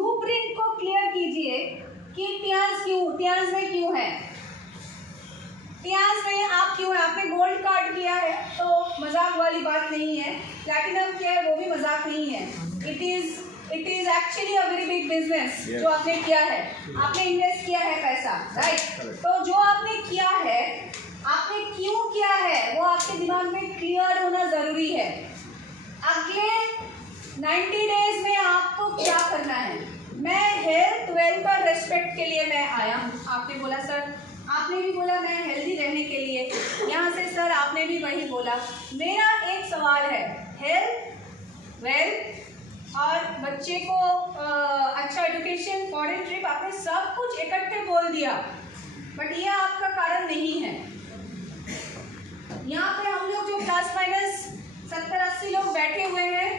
Blueprint को clear कीजिए कि टियांस में क्यों है, टियांस में आप क्यों है। आपने गोल्ड कार्ड किया है तो मजाक वाली बात नहीं है, प्लैटिनम किया है वो भी मजाक नहीं है। It is actually a very big business जो आपने किया है, आपने इन्वेस्ट किया है पैसा, राइट। तो जो आपने किया है, आपने क्यों किया है वो आपके दिमाग में क्लियर होना जरूरी है। अगले 90 डेज में आपको क्या करना है। मैं हेल्थ वेल्थ और रेस्पेक्ट के लिए मैं आया हूँ। आपने बोला सर, आपने भी बोला मैं हेल्दी रहने के लिए, यहाँ से सर आपने भी वही बोला। मेरा एक सवाल है, हेल्थ वेल्थ और बच्चे को अच्छा एजुकेशन, फॉरेन ट्रिप, आपने सब कुछ इकट्ठे बोल दिया, बट ये आपका कारण नहीं है। यहाँ पे हम लोग जो प्लस माइनस 70-80 लोग बैठे हुए हैं,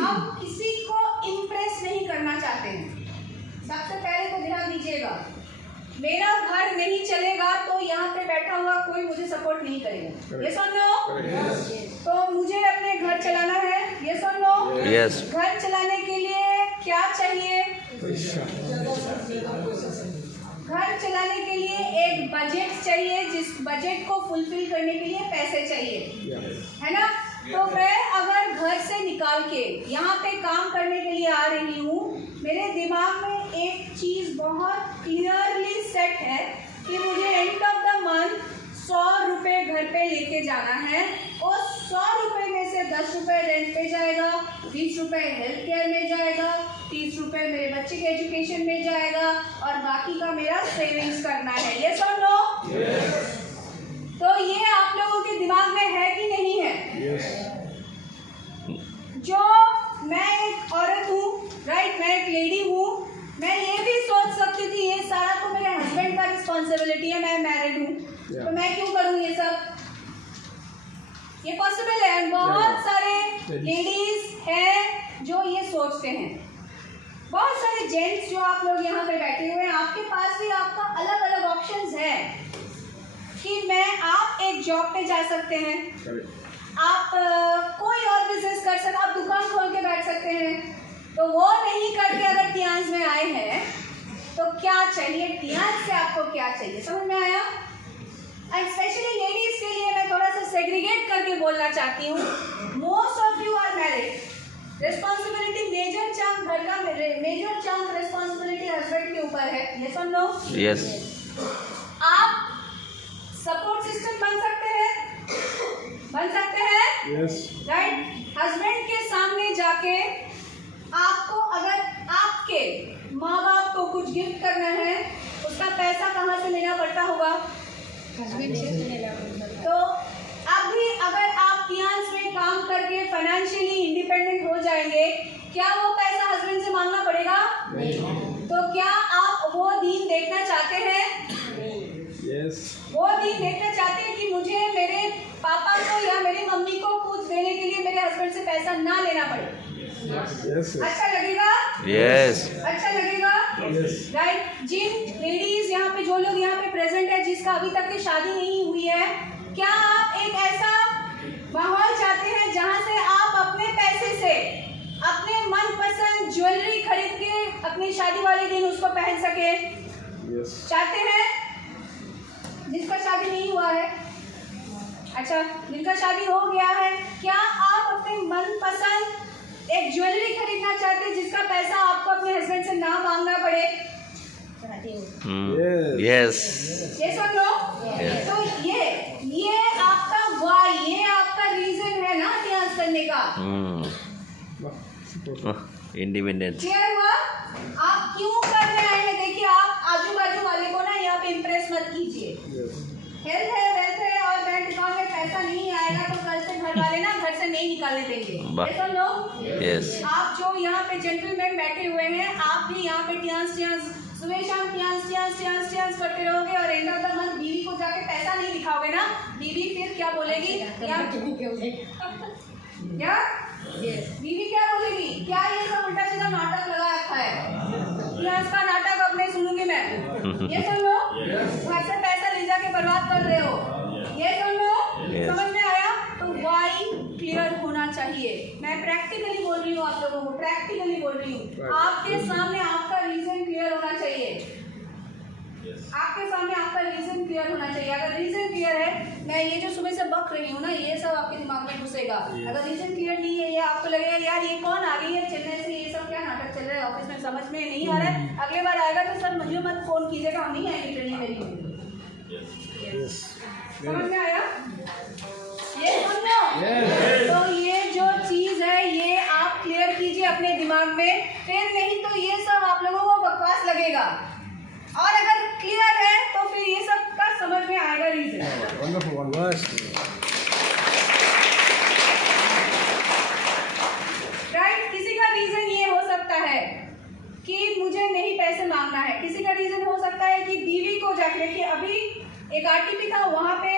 हम किसी को इम्प्रेस नहीं करना चाहते हैं। सबसे पहले तो ध्यान दीजिएगा, मेरा घर नहीं चलेगा तो यहाँ पे बैठा हुआ कोई मुझे सपोर्ट नहीं करेगा। ये सुन लो, तो मुझे अपने घर चलाना है। ये सुन लो, घर चलाने के लिए क्या चाहिए? घर चलाने के लिए एक बजट चाहिए, जिस बजट को फुलफिल करने के लिए पैसे चाहिए, है ना। तो मैं अगर घर से निकाल के यहाँ पे काम करने के लिए आ रही हूँ, मेरे दिमाग में एक चीज़ बहुत क्लियरली सेट है कि मुझे एंड ऑफ द मंथ 100 रुपये घर पे लेके जाना है, और 100 रुपये में से 10 रुपये रेंट पे जाएगा, 20 रुपये हेल्थ केयर में जाएगा, 30 रुपये मेरे बच्चे के एजुकेशन में जाएगा, और बाकी का मेरा सेविंग्स करना है। ये सुन लो, तो ये आप लोगों के दिमाग में है कि नहीं है? जो मैं एक औरत हूँ, राइट, मैं एक लेडी हूँ, मैं ये भी सोच सकती थी ये सारा तो मेरे हस्बैंड का रिस्पॉन्सिबिलिटी है, मैं मैरिड हूँ, तो मैं क्यों करूँ ये सब? ये पॉसिबल है। बहुत सारे लेडीज हैं जो ये सोचते हैं, बहुत सारे जेंट्स जो आप लोग यहाँ पे बैठे हुए हैं, आपके पास भी आपका अलग अलग ऑप्शंस है कि आप एक जॉब पे जा सकते हैं, आप कोई और बिजनेस कर सकते, आप दुकान खोल के बैठ सकते हैं। तो वो नहीं करके अगर टियांस में आए हैं तो क्या चाहिए? टियांस से आपको क्या चाहिए, समझ में आया? एंड स्पेशली लेडीज के लिए मैं थोड़ा सा सेग्रीगेट करके बोलना चाहती हूँ। Most of you are married, responsibility major chunk घर का, मेजर चंक रिस्पॉन्सिबिलिटी हस्बैंड के ऊपर है। ये सुन लो, यस। आप सपोर्ट सिस्टम बन सकते हैं, यस, राइट। हस्बैंड के सामने जाके आपको अगर आपके माँ बाप को कुछ गिफ्ट करना है, उसका पैसा कहाँ से लेना पड़ता होगा? हस्बैंड से लेना पड़ता। तो अभी अगर आप टियांस में काम करके फाइनेंशियली इंडिपेंडेंट हो जाएंगे, क्या वो पैसा हस्बैंड से मांगना पड़ेगा? नहीं। तो क्या आप वो दिन देखना चाहते हैं? यस। वो दिन देखना चाहते हैं कि मुझे मेरे पापा को या मेरी मम्मी को कुछ देने के लिए मेरे हस्बैंड से पैसा ना लेना पड़े? यस। अच्छा लगेगा? यस। अच्छा लगेगा? यस। राइट। जिन लेडीज यहाँ पे, जो लोग यहाँ पे प्रेजेंट है, जिसका अभी तक की शादी नहीं हुई है, क्या आप एक ऐसा माहौल चाहते हैं जहाँ से आप अपने पैसे से अपने मनपसंद ज्वेलरी खरीद के अपनी शादी वाले दिन उसको पहन सके? यस। चाहते हैं? जिसका शादी नहीं हुआ है, अच्छा, जिनका शादी हो गया है, क्या आप अपने मनपसंद एक ज्वेलरी खरीदना चाहते हैं जिसका पैसा आपको अपने हस्बैंड से ना मांगना पड़े? यस। ये सुन लो, तो ये आपका वाई, ये आपका रीजन है ना टियांस करने का। इंडिपेंडेंस। क्लियर हुआ? आप क्यों करने आए हैं? देखिए, आप आजू बाजू वाले को ना यहाँ पे इम्प्रेस मत कीजिए। हेल्थ है, वेल्थ है और बैंक अकाउंट में पैसा नहीं आएगा तो कल से घर वाले ना घर से नहीं निकालने देंगे। ये सुन लो, यस। आप जो यहाँ पे जेंटलमैन बैठे हुए हैं, आप भी यहाँ पे टियांस सुबह शाम टियांस करते रहोगे, और एंड ऑफ द मंथ बीवी को जाके पैसा नहीं दिखाओगे ना, बीवी फिर क्या बोलेगी? क्या बीवी क्या बोलेगी? क्या ये सब उल्टा सीधा नाटक लगा रखा है? टियांस का नाटक अब नहीं सुनूंगी मैं। ये सुन लो, घर से पैसा ले जाके बर्बाद कर रहे हो। ये सुन लो, समझ में आया? तो वाई क्लियर होना चाहिए। मैं मैं प्रैक्टिकली बोल रही हूँ आप लोगों को, प्रैक्टिकली बोल रही हूँ। Right. आपके सामने आपका रीजन क्लियर होना चाहिए। आपके सामने आपका रीजन क्लियर होना चाहिए। अगर रीजन क्लियर है, मैं ये जो सुबह से बक रही हूँ ना, ये सब आपके दिमाग में घुसेगा। अगर रीजन क्लियर नहीं है, ये आपको लगेगा यार ये कौन आ गई है चेन्नई से, ये सब क्या नाटक चल रहा है ऑफिस में, समझ में नहीं आ रहा है। अगले बार आएगा तो सर मुझे मत फोन कीजिएगा, हम नहीं आएंगे ट्रेनिंग मेरी। समझ में आया? ये सुन लो। तो ये जो चीज है ये आप क्लियर कीजिए अपने दिमाग में, फिर नहीं तो ये सब आप लोगों को बकवास लगेगा। और अगर क्लियर है तो फिर ये सब का समझ में आएगा रीजन। Wonderful, wonderful. राइट? किसी का रीजन ये हो सकता है कि मुझे नहीं पैसे मांगना है। किसी का रीजन हो सकता है कि बीवी को जाके, देखिए अभी एक आरटीपी था, वहाँ पे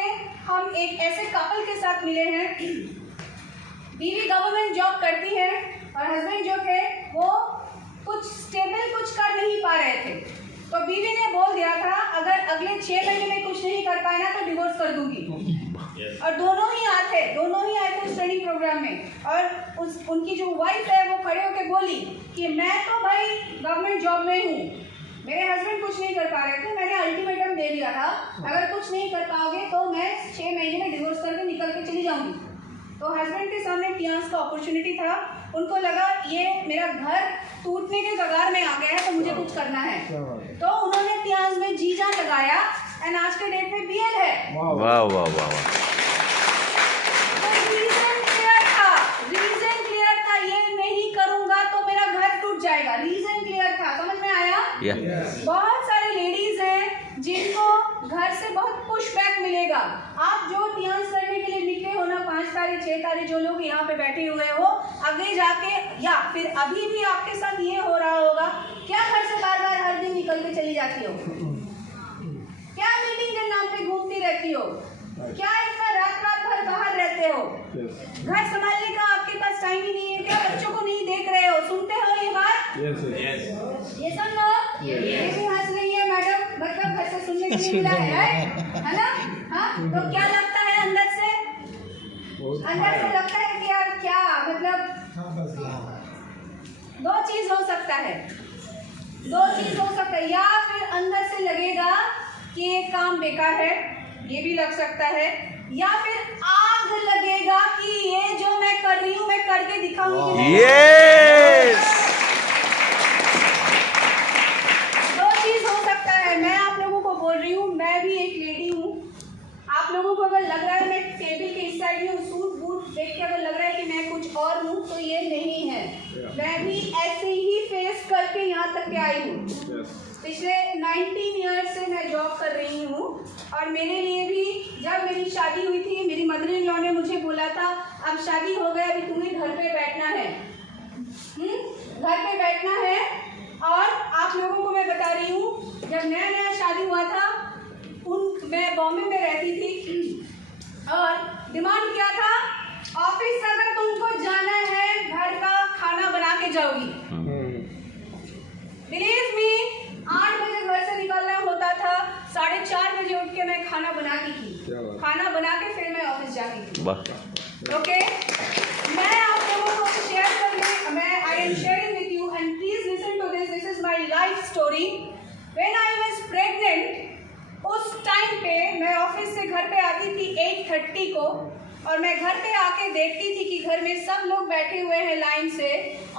हम एक ऐसे कपल के साथ मिले हैं। बीवी गवर्नमेंट जॉब करती है और हस्बैंड जो थे वो कुछ स्टेबल कुछ कर नहीं पा रहे थे। तो बीवी ने बोल दिया था अगर अगले 6 महीने में कुछ नहीं कर पाए ना तो डिवोर्स कर दूंगी। और दोनों ही आए थे उस ट्रेनिंग प्रोग्राम में। और उनकी जो वाइफ है वो खड़े होकर बोली कि मैं तो भाई गवर्नमेंट जॉब में हूँ, मेरे हस्बैंड कुछ नहीं कर पा रहे थे, मैंने अल्टीमेटम दे दिया था अगर कुछ नहीं कर पाओगे तो मैं 6 महीने में डिवोर्स करके निकल के चली जाऊंगी। तो हस्बैंड के सामने टियांस का अपॉर्चुनिटी था, उनको लगा ये मेरा घर टूटने के कगार में आ गया है तो मुझे कुछ करना है। तो उन्होंने टियांस में जी जान लगाया एंड आज के डेट में बीएल है। Wow. वाह वाह वाह वाह। तो रीजन क्लियर था, ये नहीं करूंगा तो मेरा घर टूट जाएगा। रीजन क्लियर था, समझ में आया? Yeah. बहुत सारे लेडीज हैं जिनको घर से बहुत पुशबैक मिलेगा। आप जो टियांस करने के लिए निकले हो ना 5 तारीख 6 तारीख, जो लोग यहाँ पे बैठे हुए हो, आगे जाके या फिर अभी भी आपके साथ ये हो रहा होगा, क्या घर से बार बार हर दिन निकल के चली जाती हो? क्या मीटिंग के नाम पे घूमती रहती हो? क्या इतना रात भर बाहर रहते हो? घर संभालने का आपके पास टाइम ही नहीं है क्या? बच्चों को नहीं देख रहे हो? सुनते हो ये बात? ये सुन लो। ये भी हंस रही है मैडम, मतलब घर से सुनने के लिए मिला है ना? हाँ, तो क्या लगता है अंदर से? अंदर से लगता है कि यार क्या मतलब 2 चीज हो सकता है, या फिर अंदर से लगेगा कि ये काम बेकार है, ये भी लग सकता है, या फिर आग लगेगा कि ये जो मैं कर रही हूँ मैं करके दिखाऊंगी। Yes. 2 चीज हो सकता है। मैं आप लोगों को बोल रही हूँ, मैं भी एक लेडी हूँ। आप लोगों को अगर लग रहा है मैं टेबल के इस साइड में सूट बूट देख के अगर लग रहा है कि मैं कुछ और हूँ तो ये नहीं है। मैं भी ऐसे ही फेस करके यहाँ तक के आई हूँ। पिछले 19 ईयर्स से मैं जॉब कर रही हूँ और मेरे लिए भी जब मेरी शादी हुई थी मेरी मदर इन लॉ ने मुझे बोला था अब शादी हो गया, अभी तुम्हें घर पे बैठना है, घर पे बैठना है। और आप लोगों को मैं बता रही हूँ जब नया शादी हुआ था मैं बॉम्बे में रहती थी और डिमांड क्या था, ऑफिस अगर तुमको जाना है घर का खाना बना के जाओगी। बिलीव मी 8 बजे घर से निकलना होता था, 4:30 बजे उठ के मैं खाना बनाती थी, खाना बना के फिर मैं ऑफिस जाती थी। ओके, मैं आप लोगों को शेयर करने I am sharing with you and please listen to this is my life story. When I was pregnant उस टाइम पे मैं ऑफिस से घर पे आती थी 8:30 को और मैं घर पे आके देखती थी कि घर में सब लोग बैठे हुए हैं लाइन से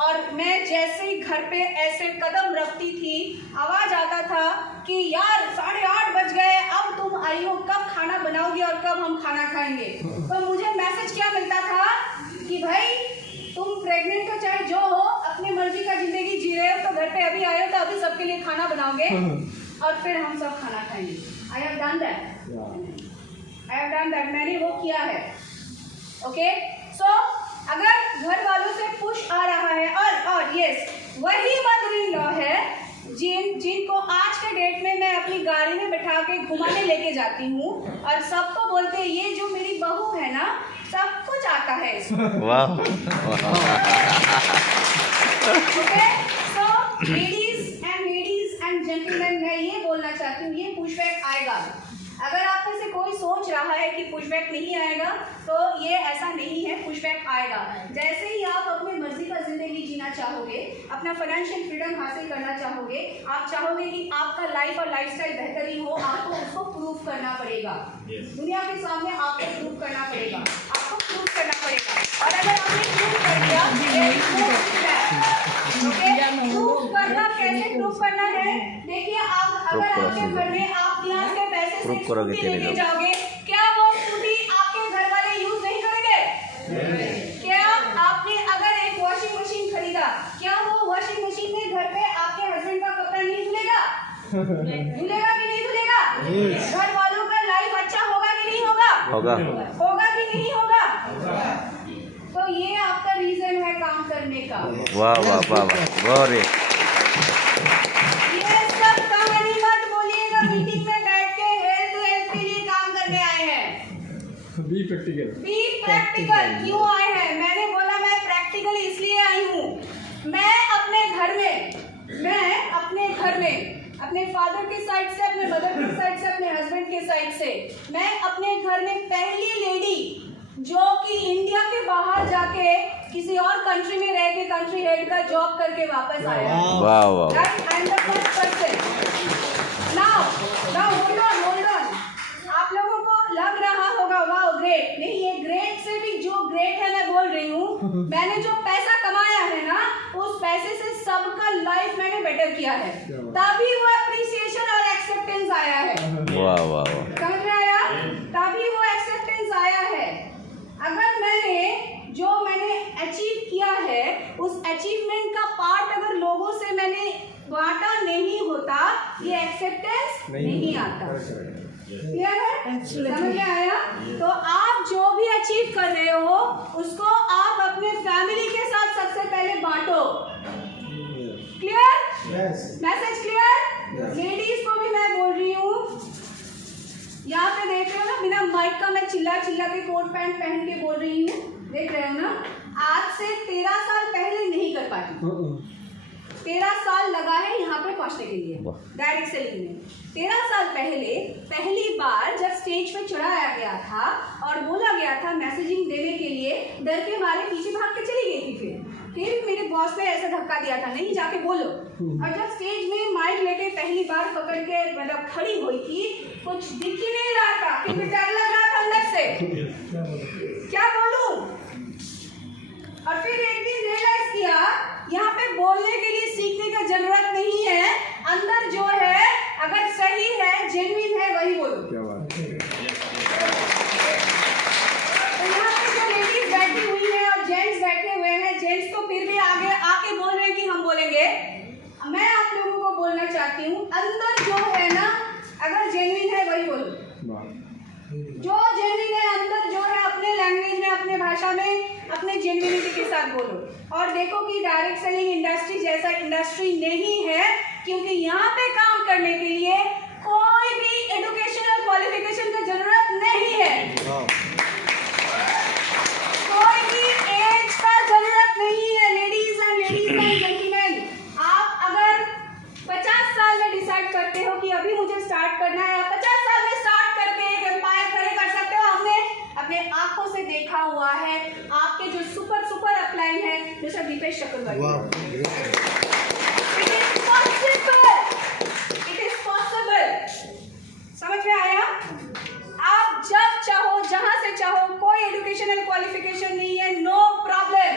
और मैं जैसे ही घर पे ऐसे कदम रखती थी आवाज आता था कि यार 8:30 बज गए, अब तुम आई हो, कब खाना बनाओगी और कब हम खाना खाएंगे। तो मुझे मैसेज क्या मिलता था कि भाई तुम प्रेग्नेंट हो चाहे जो हो अपनी मर्जी का जिंदगी जी रहे हो तो घर पे अभी आए हो तो अभी सबके लिए खाना बनाओगे और फिर हम सब खाना खाएंगे। आई हैव डन दैट, मैंने वो किया है। ओके, सो अगर घर वालों से पुश आ रहा है और यस वही मदर इन लॉ है जिनको आज के डेट में मैं अपनी गाड़ी में बैठा के घुमाने लेके जाती हूँ और सबको बोलते हैं ये जो मेरी बहू है ना सब कुछ आता है इसको। वाह। Okay, so ladies and gentleman मैं ये बोलना चाहती हूँ ये पुशबैक आएगा। अगर आप में से कोई कोई सोच रहा है कि पुशबैक नहीं आएगा, तो ये ऐसा नहीं है, पुशबैक आएगा। जैसे ही आप अपनी मर्जी का जिंदगी जीना चाहोगे, अपना फाइनेंशियल फ्रीडम हासिल करना चाहोगे, आप चाहोगे कि आपका लाइफ और लाइफस्टाइल बेहतरीन हो, आपको उसको प्रूव करना पड़ेगा। दुनिया के सामने आपको प्रूव करना पड़ेगा, आपको प्रूव करना पड़ेगा। और अगर आपने प्रूव कर दिया, प्रूव करना कैसे प्रूव करना है? देखिए, आप अगर आपके घर में आप यहाँ के पैसे से स्कूटी लेके जाओगे, क्या वो स्कूटी आपके घर वाले यूज नहीं करेंगे? क्या आपने अगर एक वॉशिंग मशीन खरीदा, क्या वो वॉशिंग मशीन में घर पे आपके हस्बैंड का कपड़ा नहीं धुलेगा? धुलेगा कि नहीं धुलेगा? घर वालों का लाइफ अच्छा होगा कि नहीं होगा? होगा। होगा कि नहीं होगा? तो ये आपका रीजन है काम करने का। वाह वाह वाह वाह, गौरी। ये सब कहानी मत बोलिएगा, मीटिंग में बैठ के हेल्थ के लिए काम करने आए हैं। Be practical. बी प्रैक्टिकल क्यों आए हैं? मैंने बोला मैं प्रैक्टिकल इसलिए आई हूँ। मैं अपने घर में अपने फादर की साइड से, अपने मदर की साइड से, अपने हस्बैंड के साइड से, मैं अपने घर में पहली लेडी जो कि इंडिया के बाहर जाके किसी और कंट्री में रह के कंट्री हेड का जॉब करके वापस आया। वाह वाह। Right? I'm the first person. Now hold on. आप लोगों को लग रहा होगा वाह ग्रेट, नहीं, ये ग्रेट से भी जो ग्रेट है मैं बोल रही हूँ, मैंने जो पैसा कमाया है ना, उस पैसे से सबका लाइफ मैंने बेटर किया है, तभी वो अप्रिसिएशन और एक्सेप्टेंस आया है। वाह वाह वाह। समझ में आया? तभी वो एक्सेप्टेंस आया है। अगर मैंने अचीव किया है, उस अचीवमेंट का पार्ट अगर लोगों से मैंने बांटा नहीं होता, ये एक्सेप्टेंस नहीं आता। क्लियर है? समझ में आया? तो आप जो भी अचीव कर रहे हो, उसको आप अपने फैमिली के साथ सबसे पहले बांटो। क्लियर? Message clear? लेडीज को भी मैं बोल रही हूँ, यहाँ पे देख रहे हो ना, बिना माइक का मैं चिल्ला के कोट पैंट पहन के बोल रही हूँ, देख रहे हो ना? आज से 13 साल पहले नहीं कर पाती। 13 साल लगा है यहाँ पे पहुँचने के लिए डायरेक्ट सेलिंग में। 13 साल पहले पहली बार जब स्टेज पे चढ़ाया गया था और बोला गया था मैसेजिंग देने के लिए, डर के मारे पीछे भाग के चली गई थी। फिर मेरे बॉस ने ऐसा धक्का दिया था, नहीं जाके बोलो। और जब स्टेज में माइक लेके पहली बार पकड़ के मतलब खड़ी हुई थी, कुछ दिख ही नहीं रहा था, क्योंकि डर लग रहा था अंदर से, क्या बोलूं। और फिर एक दिन रियलाइज किया, यहाँ पे बोलने के लिए सीखने का जरूरत नहीं है, अंदर जो है अगर सही है, जेन्युइन है, वही बोलो। क्या बात है। तो यहाँ पे जो लेडीज बैठी हुई है और जेंट्स बैठे हुए हैं, जेंट्स तो फिर भी आगे आके बोल रहे हैं कि हम बोलेंगे। मैं आप लोगों को बोलना चाहती हूँ, अंदर जो है ना, अगर जेन्युइन है वही बोलो। जो जेन्युइन है अंदर जो है, अपने लैंग्वेज में, अपने भाषा में, अपने जेन्युइनिटी के साथ बोलो। और देखो कि डायरेक्ट सेलिंग इंडस्ट्री जैसा इंडस्ट्री नहीं है, क्योंकि यहाँ पे काम करने के लिए कोई भी एजुकेशनल क्वालिफिकेशन की जरूरत नहीं है, कोई भी एज का जरूरत नहीं है। लेडीज एंड जेंटलमैन, आप अगर 50 साल में डिसाइड करते हो कि अभी मुझे स्टार्ट करना है, 50 साल में स्टार्ट करके एक एम्पायर खड़े कर सकते हो। हमने अपने आंखों से देखा हुआ है, आपके जो सुपर अपलाइन है mister Dipesh Chakraborty. It is possible. समझ में आया? आप जब चाहो, जहां से चाहो, कोई एजुकेशनल क्वालिफिकेशन नहीं है, no problem.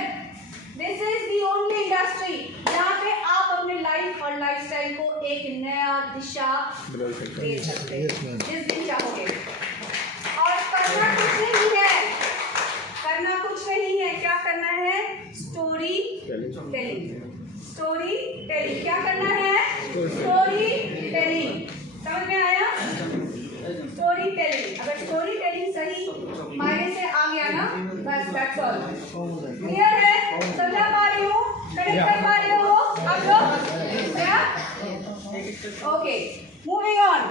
This is the only industry जहाँ पे आप अपने लाइफ और लाइफस्टाइल को एक नया दिशा दे सकते हैं जिस दिन चाहोगे। और करना कुछ नहीं है, क्या करना है? Story telling. क्या करना है? Story telling. समझ में आया? Story telling. अगर स्टोरी टेलिंग सही मायने से आ गया ना, बस दैट्स ऑल। क्लियर है? समझा पा रही हूँ? कनेक्ट कर पा रहे हो आप लोग? Okay, moving on.